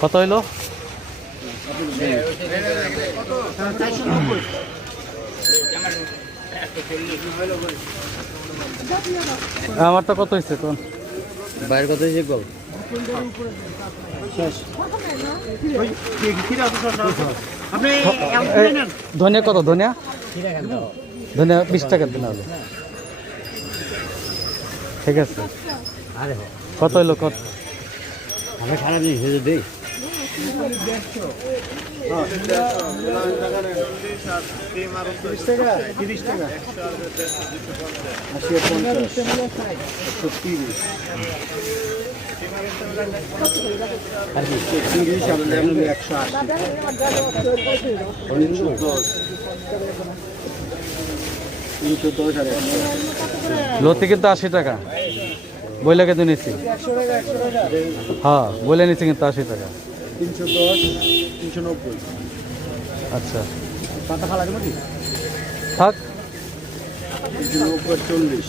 কত হইল? আমার তো কত হয়েছে কোন? বাইরের কথা যে গল ধনিয়া কত? ধনিয়া? ধনিয়া বিশ টাকা দিন হবে। ঠিক আছে আরে কত হইল কত আমি দিই আশি তিনশো দশ তিনশো দশ আর একশো লতি কিন্তু আশি টাকা। বইলে কিন্তু নিচ্ছি হ্যাঁ বইলে নিচ্ছি কিন্তু আশি টাকা। তিনশো দশ তিনশো নব্বই। আচ্ছা। থাক। চল্লিশ।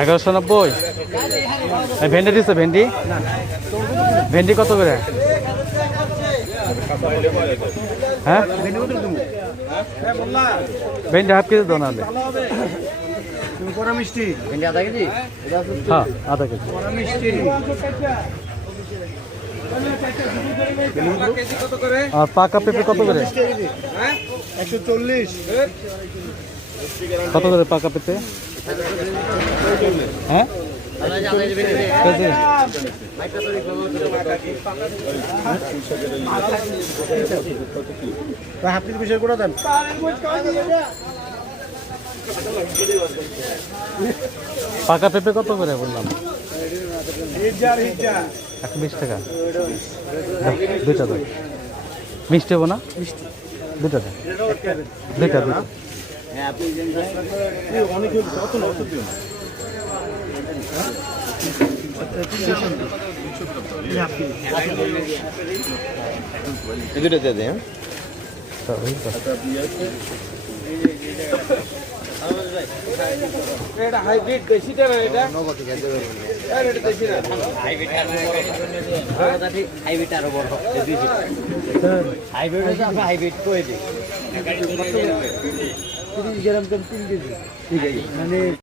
এগারোশো নব্বই। ভেন্ডি দিচ্ছে ভেন্ডি? ভেন্ডি কত করে? হ্যাঁ? ভেন্ডি হাফ কেজি দাও নাহলে। মিষ্টি। ভেন্ডি আধা কেজি। হ্যাঁ আধা কেজি মিষ্টি। আর পাকা পেঁপে কত করে? একশো চল্লিশ কত করে পাকা পেঁপে হ্যাঁ? কেজি বিষয় করে দেন। পাকা পেঁপে কত করে বললাম? একশো বিশ টাকা। দুইটা দাও। মিষ্টি হব না? দুটা দাও। দুইটা দুইটা। দুটো দিয়ে তো। এটা হাইব্রিড বেশিটা না এটা। হাইব্রিড আরও বড়। হাইব্রিড হাইব্রিড করে দিই? তিরিশ গ্রাম তিন কেজি। ঠিক আছে। মানে